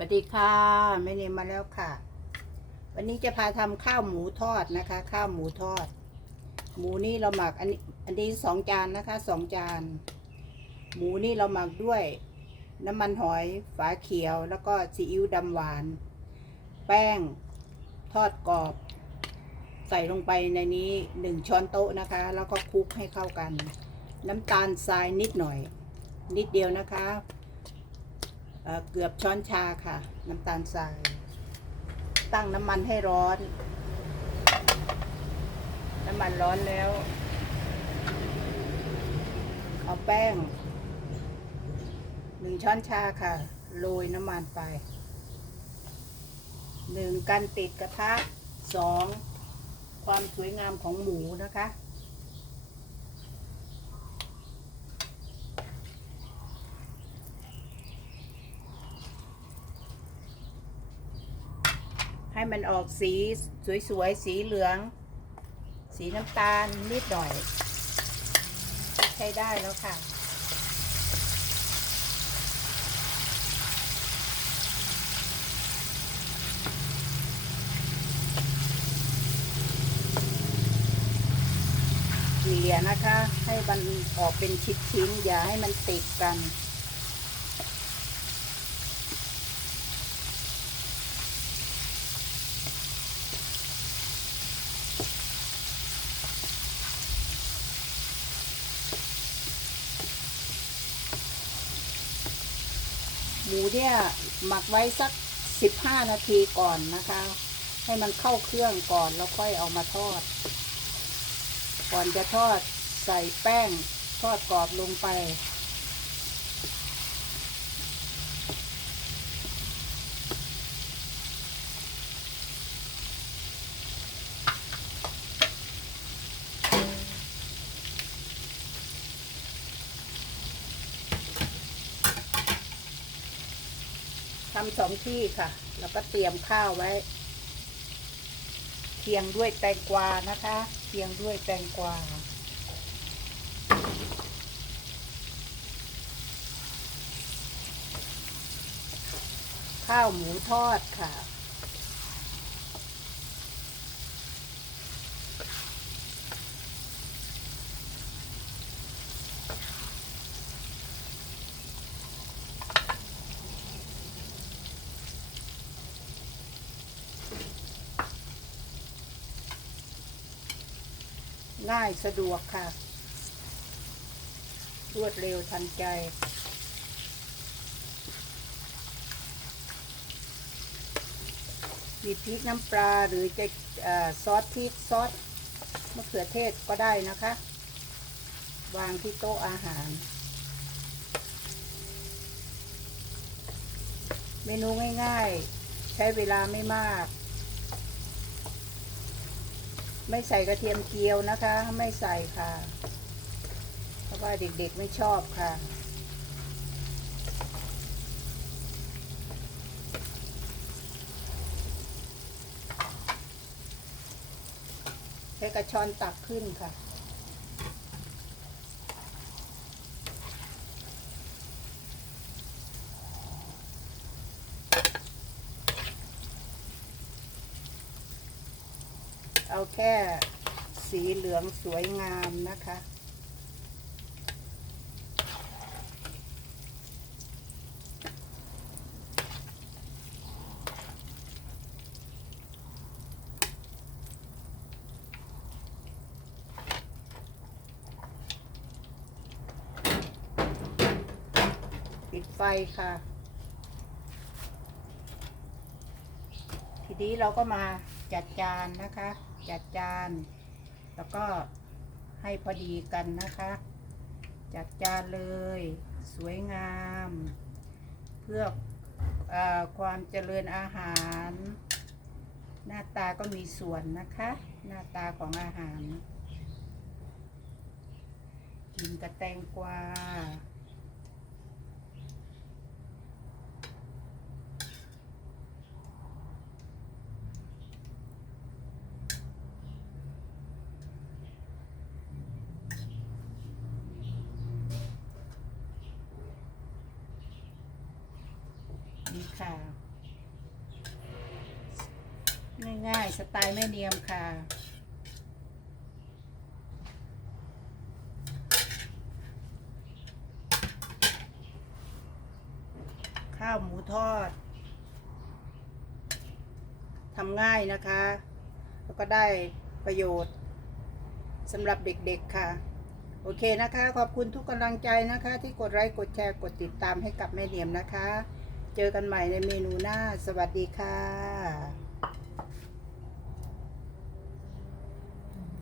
สวัสดีค่ะแม่เนมมาแล้วค่ะ วันนี้จะพาทำข้าวหมูทอดนะคะ ข้าวหมูทอด หมูนี่เราหมักอันนี้อันนี้สองจานนะคะสองจาน หมูนี่เราหมักด้วย น้ำมันหอยฝาเขียวแล้วก็ซีอิ๊วดำหวาน แป้งทอดกรอบ ใส่ลงไปในนี้หนึ่งช้อนโต๊ะนะคะ แล้วก็คลุกให้เข้ากัน น้ำตาลทรายนิดหน่อย นิดเดียวนะคะ เกือบช้อนชาค่ะ น้ำตาลทราย ตั้งน้ำมันให้ร้อน น้ำมันร้อนแล้ว เอาแป้งหนึ่งช้อนชาค่ะ โรยน้ำมันไปหนึ่งกันติดกระทะสองความสวยงามของหมูนะคะ ให้มันออกสีสวยๆ สีเหลือง สีน้ำตาลนิดหน่อย ใช้ได้แล้วค่ะ เกลี่ยนะคะ ให้มันออกเป็นชิ้นๆ อย่าให้มันติดกัน หมูเนี่ยหมักไว้สัก 15 นาทีก่อนนะคะ ให้มันเข้าเครื่องก่อนแล้วค่อยเอามาทอด ก่อนจะทอดใส่แป้งทอดกรอบลงไปำสองที่ค่ะ แล้วก็เตรียมข้าวไว้ เคียงด้วยแตงกวานะคะ เคียงด้วยแตงกวาข้าวหมูทอดค่ะ ง่ายสะดวกค่ะ รวดเร็วทันใจ มีพริกน้ำปลาหรือจะอซอสพริกซอสมะเขือเทศก็ได้นะคะ วางที่โต๊ะอาหาร เมนูง่ายๆ ใช้เวลาไม่มาก ไม่ใส่กระเทียมเจียวนะคะ ไม่ใส่ค่ะ เพราะว่าเด็กๆไม่ชอบค่ะ ใช้กระชอนตักขึ้นค่ะ เอาแค่สีเหลืองสวยงามนะคะ ปิดไฟค่ะ ทีนี้เราก็มาจัดจานนะคะ จัดจาน แล้วก็ให้พอดีกันนะคะ จัดจานเลย สวยงาม เพื่อออความเจริญอาหาร หน้าตาก็มีส่วนนะคะ หน้าตาของอาหารกินกระแตงกวา ค่ะ ง่ายๆ สไตล์แม่เนียมค่ะ ข้าวหมูทอดทำง่ายนะคะ แล้วก็ได้ประโยชน์สำหรับเด็กๆค่ะ โอเคนะคะ ขอบคุณทุกกำลังใจนะคะ ที่กดไลค์กดแชร์กดติดตามให้กับแม่เนียมนะคะ เจอกันใหม่ในเมนูหน้า สวัสดีค่ะ